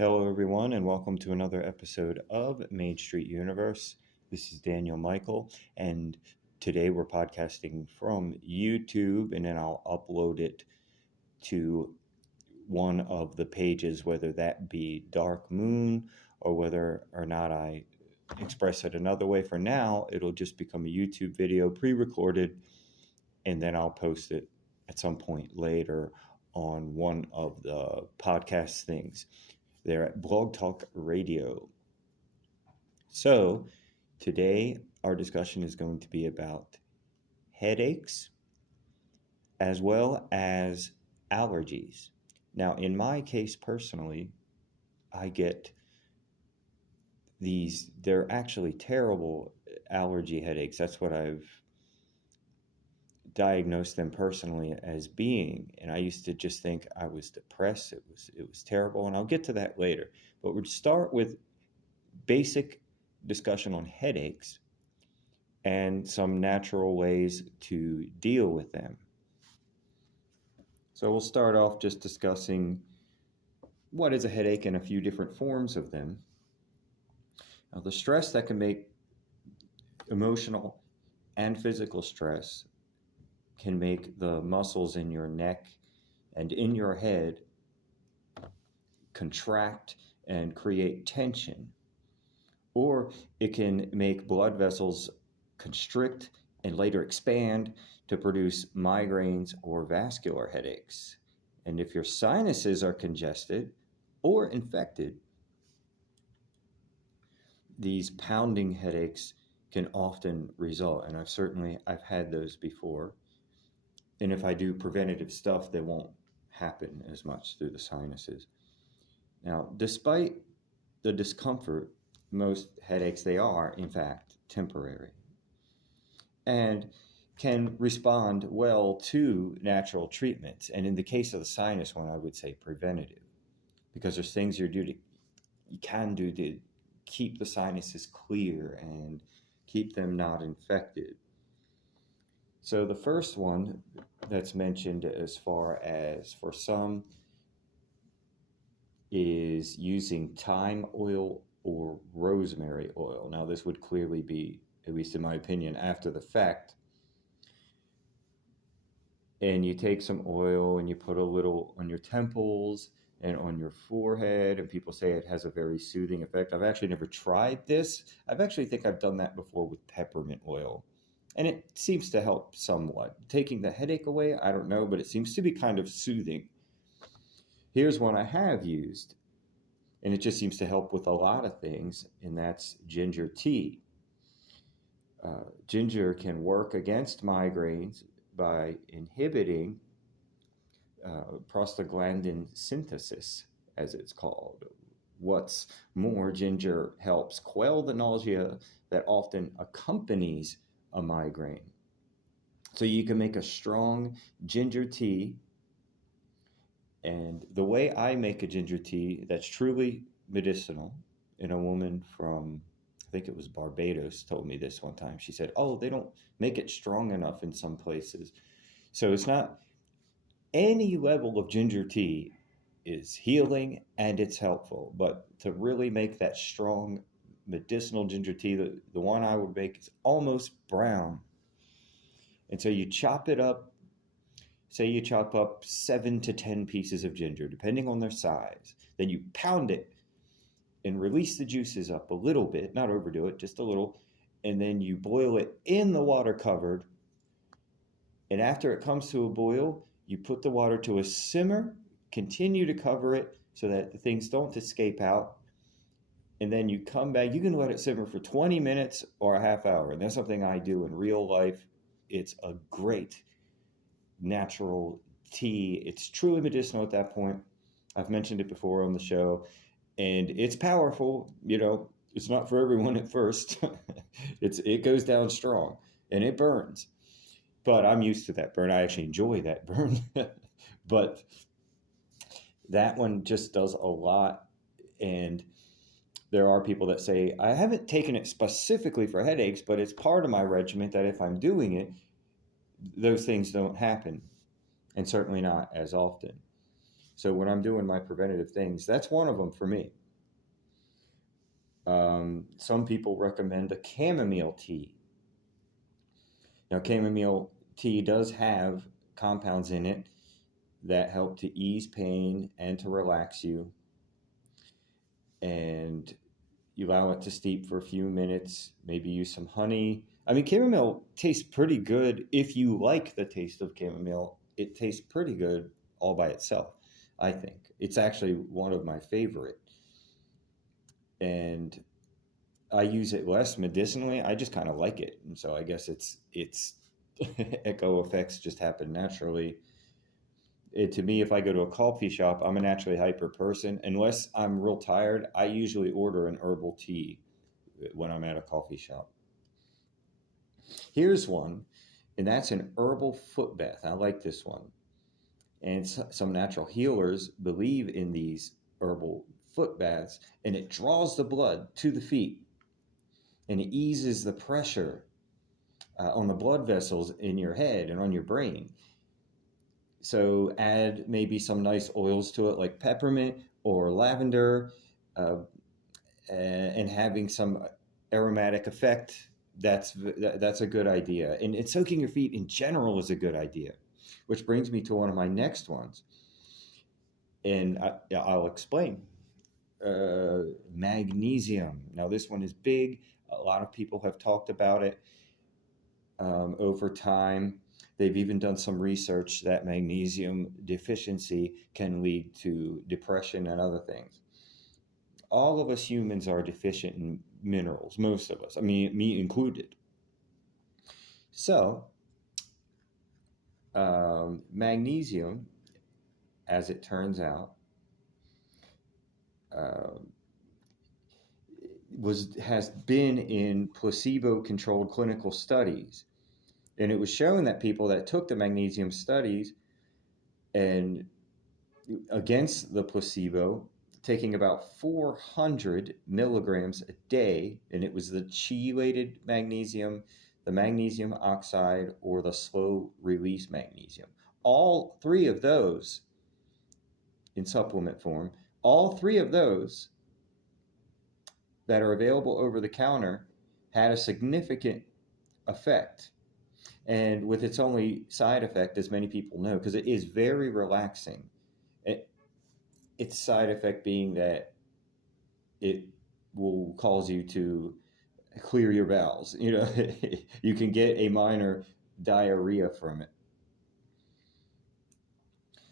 Hello, everyone, and welcome to another episode of Main Street Universe. This is Daniel Michael, and today we're podcasting from YouTube, and then I'll upload it to one of the pages, whether that be Dark Moon or whether or not I express it another way. For now, it'll just become a YouTube video pre-recorded, and then I'll post it at some point later on one of the podcast things. They're at Blog Talk Radio. So today our discussion is going to be about headaches as well as allergies. Now, in my case personally, I get they're actually terrible allergy headaches. That's what I've diagnosed them personally as being, and I used to just think I was depressed. It was terrible, and I'll get to that later. But we'll start with basic discussion on headaches and some natural ways to deal with them. So we'll start off just discussing what is a headache and a few different forms of them. Now, the stress that can make emotional and physical stress can make the muscles in your neck and in your head contract and create tension. Or it can make blood vessels constrict and later expand to produce migraines or vascular headaches. And if your sinuses are congested or infected, these pounding headaches can often result. And I've had those before. And if I do preventative stuff, they won't happen as much through the sinuses. Now, despite the discomfort, most headaches, they are, in fact, temporary and can respond well to natural treatments. And in the case of the sinus one, I would say preventative, because there's things you can do to keep the sinuses clear and keep them not infected. So the first one that's mentioned as far as for some is using thyme oil or rosemary oil. Now, this would clearly be, at least in my opinion, after the fact. And you take some oil and you put a little on your temples and on your forehead, and people say it has a very soothing effect. I've actually never tried this. I've done that before with peppermint oil, and it seems to help somewhat. Taking the headache away, I don't know, but it seems to be kind of soothing. Here's one I have used, and it just seems to help with a lot of things, and that's ginger tea. Ginger can work against migraines by inhibiting prostaglandin synthesis, as it's called. What's more, ginger helps quell the nausea that often accompanies a migraine. So you can make a strong ginger tea. And the way I make a ginger tea that's truly medicinal, and a woman from, I think it was Barbados, told me this one time. She said, oh, they don't make it strong enough in some places. So it's not, any level of ginger tea is healing and it's helpful. But to really make that strong medicinal ginger tea, the one I would make is almost brown. And so you chop it up. Say you chop up 7 to 10 pieces of ginger, depending on their size. Then you pound it and release the juices up a little bit, not overdo it, just a little. And then you boil it in the water covered. And after it comes to a boil, you put the water to a simmer, continue to cover it so that the things don't escape out. And then you come back. You can let it simmer for 20 minutes or a half hour. And that's something I do in real life. It's a great natural tea. It's truly medicinal at that point. I've mentioned it before on the show, and it's powerful. It's not for everyone at first. It goes down strong and it burns, but I'm used to that burn. I actually enjoy that burn. But that one just does a lot. And there are people that say, I haven't taken it specifically for headaches, but it's part of my regimen that if I'm doing it, those things don't happen, and certainly not as often. So when I'm doing my preventative things, that's one of them for me. Some people recommend a chamomile tea. Now, chamomile tea does have compounds in it that help to ease pain and to relax you. And you allow it to steep for a few minutes, maybe use some honey. I mean, chamomile tastes pretty good if you like the taste of chamomile. It tastes pretty good all by itself, I think. It's actually one of my favorite. And I use it less medicinally. I just kind of like it. And so I guess it's echo effects just happen naturally. To me, if I go to a coffee shop, I'm a naturally hyper person. Unless I'm real tired, I usually order an herbal tea when I'm at a coffee shop. Here's one, and that's an herbal foot bath. I like this one. And some natural healers believe in these herbal foot baths, and it draws the blood to the feet and it eases the pressure on the blood vessels in your head and on your brain. So add maybe some nice oils to it, like peppermint or lavender, uh, and having some aromatic effect. That's a good idea. And soaking your feet in general is a good idea, which brings me to one of my next ones, and I'll explain. Magnesium. Now this one is big. A lot of people have talked about it over time. They've even done some research that magnesium deficiency can lead to depression and other things. All of us humans are deficient in minerals, most of us, I mean, me included. So, magnesium, as it turns out, uh, has been in placebo-controlled clinical studies, and it was shown that people that took the magnesium studies and against the placebo, taking about 400 milligrams a day, and it was the chelated magnesium, the magnesium oxide, or the slow release magnesium. All three of those in supplement form, all three of those that are available over the counter had a significant effect. And with its only side effect, as many people know, because it is very relaxing, its side effect being that it will cause you to clear your bowels. You know, you can get a minor diarrhea from it.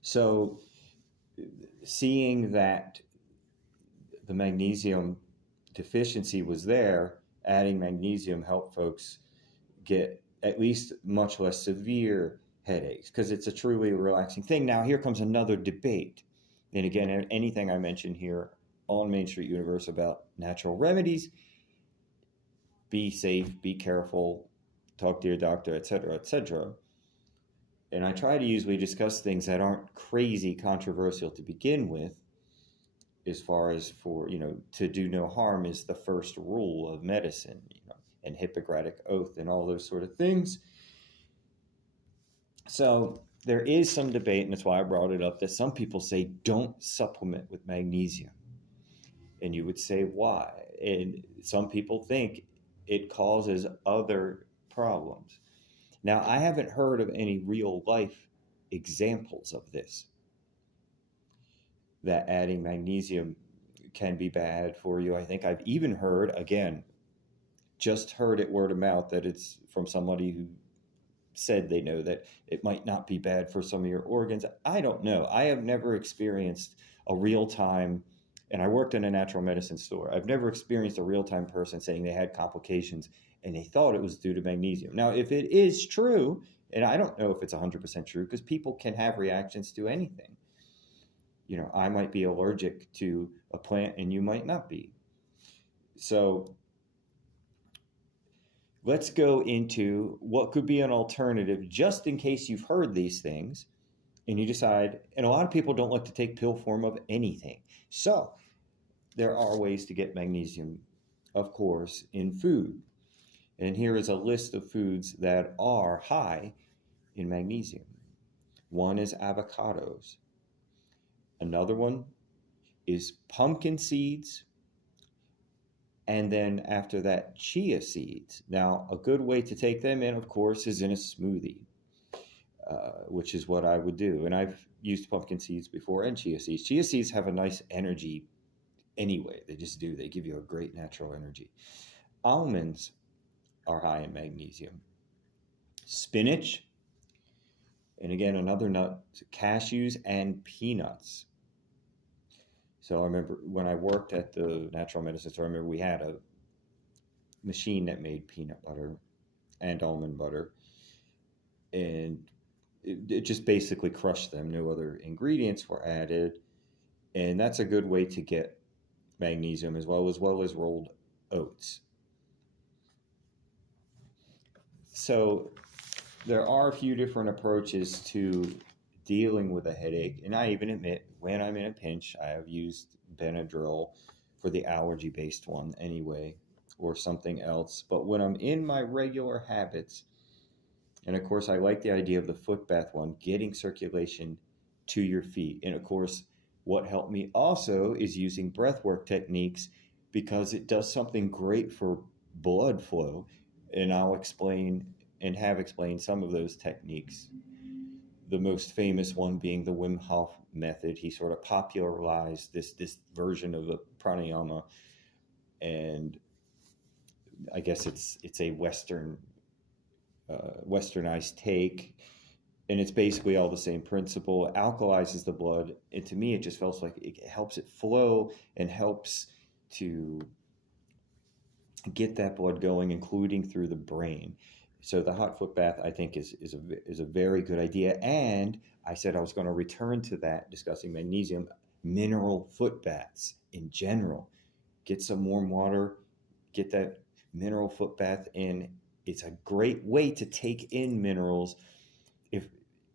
So, seeing that the magnesium deficiency was there, adding magnesium helped folks get at least much less severe headaches because it's a truly relaxing thing. Now, here comes another debate. And again, anything I mention here on Main Street Universe about natural remedies, be safe, be careful, talk to your doctor, etc., etc. And I try to usually discuss things that aren't crazy controversial to begin with, as far as for, to do no harm is the first rule of medicine, and Hippocratic oath and all those sort of things. So there is some debate, and that's why I brought it up, that some people say don't supplement with magnesium. And you would say why? And some people think it causes other problems. Now, I haven't heard of any real life examples of this, that adding magnesium can be bad for you. I think I've even heard, again, just heard it word of mouth, that it's from somebody who said they know that it might not be bad for some of your organs. I don't know. I have never experienced a real time, and I worked in a natural medicine store. I've never experienced a real time person saying they had complications and they thought it was due to magnesium. Now, if it is true, and I don't know if it's 100% true because people can have reactions to anything. I might be allergic to a plant and you might not be. So let's go into what could be an alternative just in case you've heard these things and you decide, and a lot of people don't like to take pill form of anything. So there are ways to get magnesium, of course, in food. And here is a list of foods that are high in magnesium. One is avocados. Another one is pumpkin seeds, and then after that, chia seeds. Now, a good way to take them in, of course, is in a smoothie, which is what I would do. And I've used pumpkin seeds before and chia seeds. Chia seeds have a nice energy anyway. They just do. They give you a great natural energy. Almonds are high in magnesium. Spinach, and again, another nut, cashews and peanuts. So I remember when I worked at the natural medicine store, I remember we had a machine that made peanut butter and almond butter, and it just basically crushed them. No other ingredients were added, and that's a good way to get magnesium as well as rolled oats. So there are a few different approaches to dealing with a headache, and I even admit when I'm in a pinch, I have used Benadryl for the allergy-based one anyway, or something else. But when I'm in my regular habits, and of course, I like the idea of the foot bath one, getting circulation to your feet. And of course, what helped me also is using breathwork techniques because it does something great for blood flow. And I'll explain and have explained some of those techniques. The most famous one being the Wim Hof method. He sort of popularized this version of the pranayama, and I guess it's a westernized take, and it's basically all the same principle. It alkalizes the blood, and to me, it just feels like it helps it flow and helps to get that blood going, including through the brain. So the hot foot bath, I think, is a very good idea. And I said I was going to return to that, discussing magnesium, mineral foot baths in general. Get some warm water, get that mineral foot bath in. It's a great way to take in minerals.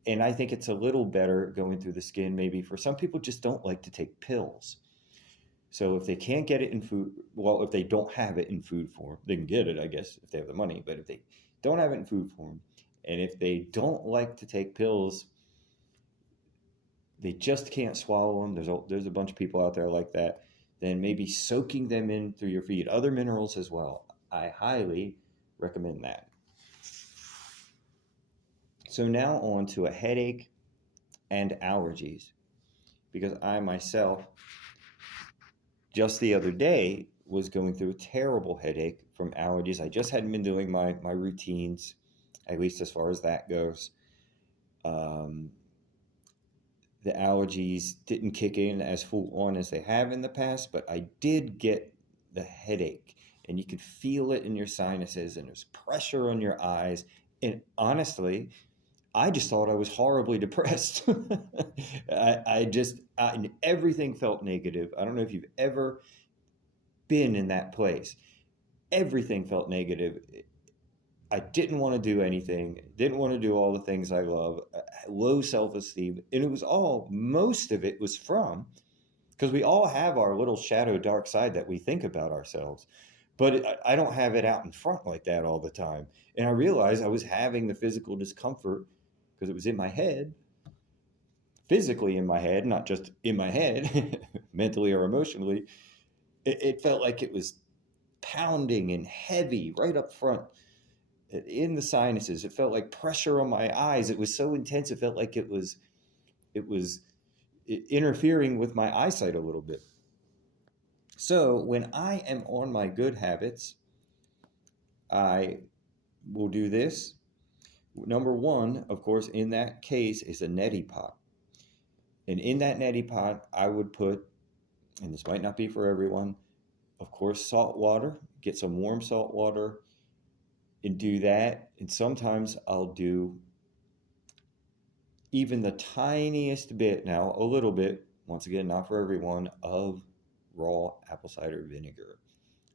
And I think it's a little better going through the skin. Maybe for some people just don't like to take pills. So if they can't get it in food, well, if they don't have it in food form, they can get it, I guess, if they have the money. But if they don't have it in food form, and if they don't like to take pills, they just can't swallow them. There's a bunch of people out there like that. Then maybe soaking them in through your feet, other minerals as well. I highly recommend that. So now on to a headache and allergies, because I myself, just the other day, was going through a terrible headache from allergies. I just hadn't been doing my routines, at least as far as that goes. The allergies didn't kick in as full on as they have in the past, but I did get the headache, and you could feel it in your sinuses, and there's pressure on your eyes. And honestly, I just thought I was horribly depressed. And everything felt negative. I don't know if you've ever been in that place. Everything felt negative. I didn't want to do anything, didn't want to do all the things I love, low self-esteem. And most of it was from, because we all have our little shadow dark side that we think about ourselves. But I don't have it out in front like that all the time. And I realized I was having the physical discomfort because it was in my head, physically in my head, not just in my head, mentally or emotionally. It felt like it was pounding and heavy right up front in the sinuses. It felt like pressure on my eyes. It was so intense. It felt like it was interfering with my eyesight a little bit. So when I am on my good habits, I will do this. Number one, of course, in that case is a neti pot. And in that neti pot, I would put, and this might not be for everyone, of course, salt water. Get some warm salt water and do that. And sometimes I'll do even the tiniest bit, now a little bit, once again, not for everyone, of raw apple cider vinegar.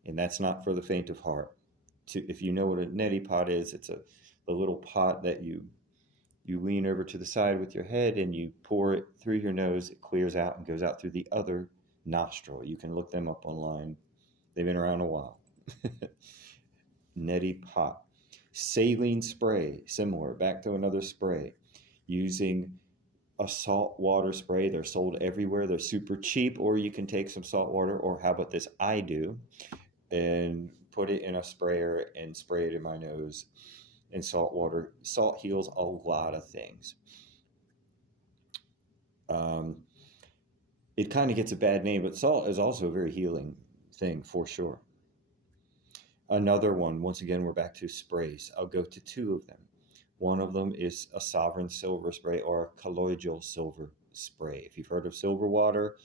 And that's not for the faint of heart. If you know what a neti pot is, it's a little pot that you lean over to the side with your head and you pour it through your nose. It clears out and goes out through the other nostril. You can look them up online. They've been around a while. Neti pot. Saline spray, similar, back to another spray. Using a salt water spray. They're sold everywhere. They're super cheap, or you can take some salt water, or how about this? I do, and put it in a sprayer and spray it in my nose. And salt water, salt heals a lot of things. Um, it kind of gets a bad name, but salt is also a very healing thing for sure. Another one, once again, we're back to sprays. I'll go to two of them. One of them is a Sovereign Silver spray or a colloidal silver spray. If you've heard of silver water,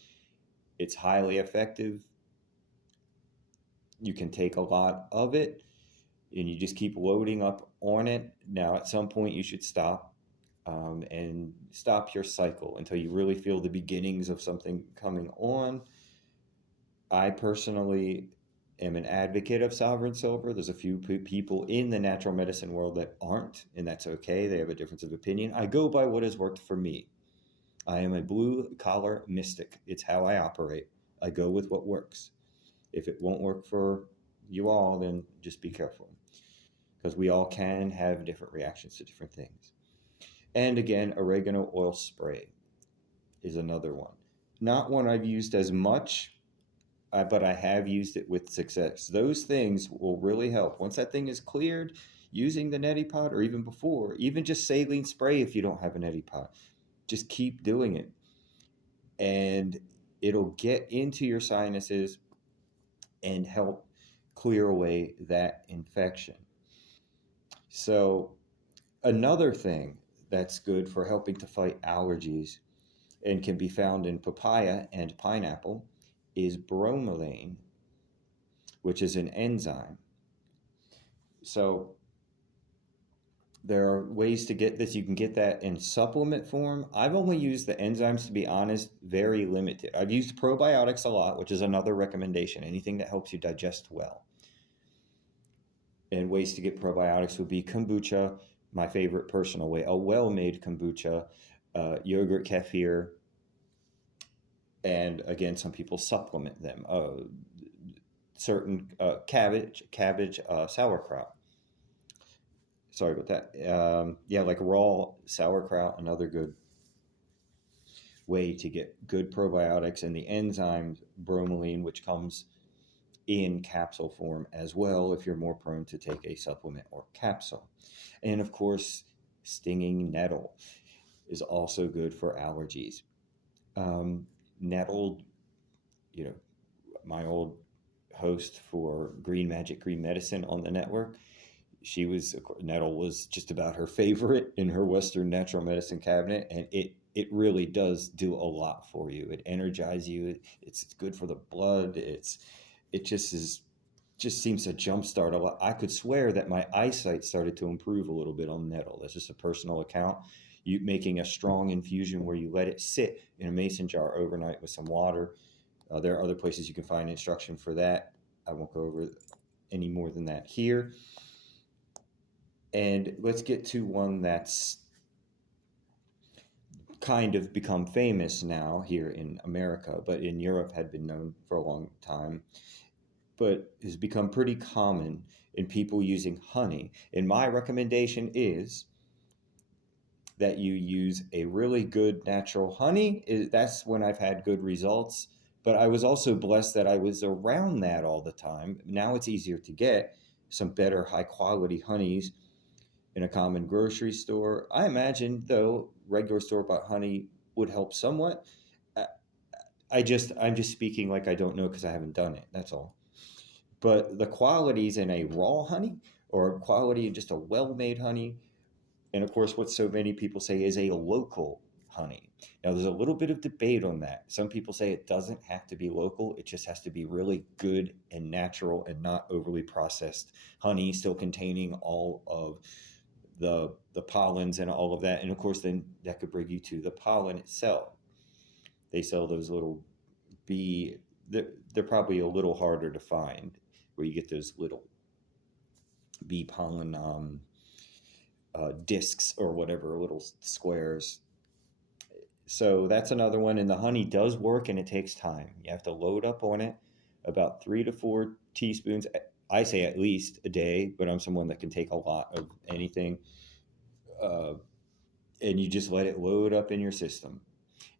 it's highly effective. You can take a lot of it and you just keep loading up on it. Now, at some point, you should stop and stop your cycle until you really feel the beginnings of something coming on. I personally am an advocate of sovereign silver. There's a few people in the natural medicine world that aren't, and that's okay. They have a difference of opinion. I go by what has worked for me. I am a blue collar mystic. It's how I operate. I go with what works. If it won't work for you all, then just be careful because we all can have different reactions to different things. And again, oregano oil spray is another one. Not one I've used as much, but I have used it with success. Those things will really help. Once that thing is cleared, using the neti pot, or even before, even just saline spray if you don't have a neti pot, just keep doing it. And it'll get into your sinuses and help clear away that infection. So, another thing that's good for helping to fight allergies and can be found in papaya and pineapple is bromelain, which is an enzyme. So there are ways to get this. You can get that in supplement form. I've only used the enzymes, to be honest, very limited. I've used probiotics a lot, which is another recommendation, anything that helps you digest well. And ways to get probiotics would be kombucha, my favorite personal way, a well-made kombucha, yogurt, kefir, and again, some people supplement them. Certain cabbage, sauerkraut. Sorry about that. Yeah, like raw sauerkraut, another good way to get good probiotics, and the enzyme bromelain, which comes in capsule form as well if you're more prone to take a supplement or capsule. And of course, stinging nettle is also good for allergies. Nettle, you know, my old host for Green Magic Green Medicine on the network, nettle was just about her favorite in her Western natural medicine cabinet, and it really does do a lot for you. It energizes you. It's good for the blood. It just seems to jumpstart a lot. I could swear that my eyesight started to improve a little bit on nettle. That's just a personal account. You making a strong infusion where you let it sit in a mason jar overnight with some water. There are other places you can find instruction for that. I won't go over any more than that here. And let's get to one that's kind of become famous now here in America, but in Europe had been known for a long time, but has become pretty common in people using honey. And my recommendation is that you use a really good natural honey. That's when I've had good results. But I was also blessed that I was around that all the time. Now it's easier to get some better high quality honeys in a common grocery store. I imagine, though, regular store-bought honey would help somewhat. I'm just speaking like I don't know because I haven't done it. That's all. But the qualities in a raw honey or quality in just a well-made honey, and of course, what so many people say is a local honey. Now, there's a little bit of debate on that. Some people say it doesn't have to be local. It just has to be really good and natural and not overly processed honey, still containing all of the pollens and all of that. And of course, then that could bring you to the pollen itself. They sell those little bee, they're probably a little harder to find, where you get those little bee pollen discs or whatever, little squares. So that's another one. And the honey does work, and it takes time. You have to load up on it about 3 to 4 teaspoons. I say at least a day, but I'm someone that can take a lot of anything. and you just let it load up in your system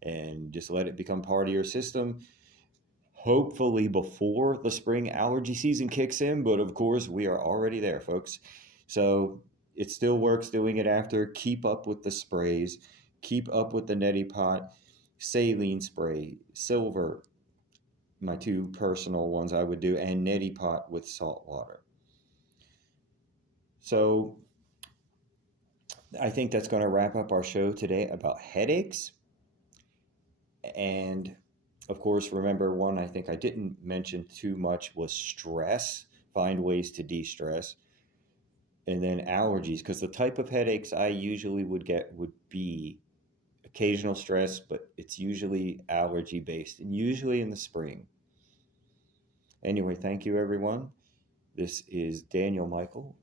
and just let it become part of your system, hopefully before the spring allergy season kicks in. But of course, we are already there, folks. So it still works doing it after. Keep up with the sprays, keep up with the neti pot, saline spray, silver, my two personal ones I would do, and neti pot with salt water. So I think that's going to wrap up our show today about headaches. And of course, remember, one I think I didn't mention too much was stress. Find ways to de-stress. And then allergies, because the type of headaches I usually would get would be occasional stress, but it's usually allergy based and usually in the spring. Anyway, thank you, everyone. This is Daniel Michael,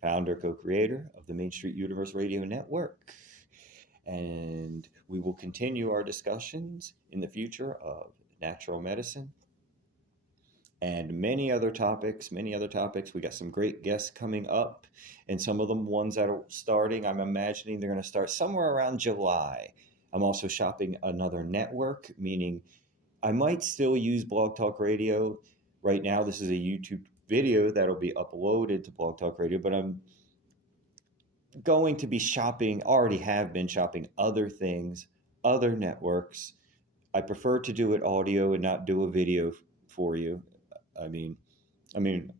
founder, co-creator of the Main Street Universe Radio Network. And we will continue our discussions in the future of natural medicine and many other topics. We got some great guests coming up, and some of them ones that are starting, I'm imagining they're going to start somewhere around July. I'm also shopping another network, meaning I might still use Blog Talk Radio. Right now, this is a YouTube video that'll be uploaded to Blog Talk Radio, but I'm going to be shopping, already have been shopping other things, other networks. I prefer to do it audio and not do a video for you. I mean,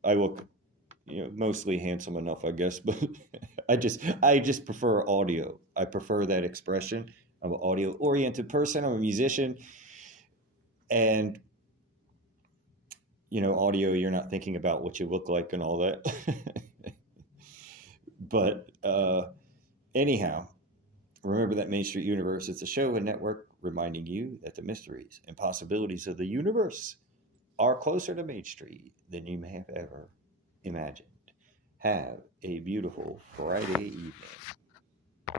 I look, mostly handsome enough, I guess, but I just prefer audio. I prefer that expression. I'm an audio oriented person. I'm a musician, and audio, you're not thinking about what you look like and all that. But anyhow, remember that Main Street Universe, it's a show and network reminding you that the mysteries and possibilities of the universe are closer to Main Street than you may have ever imagined. Have a beautiful Friday evening.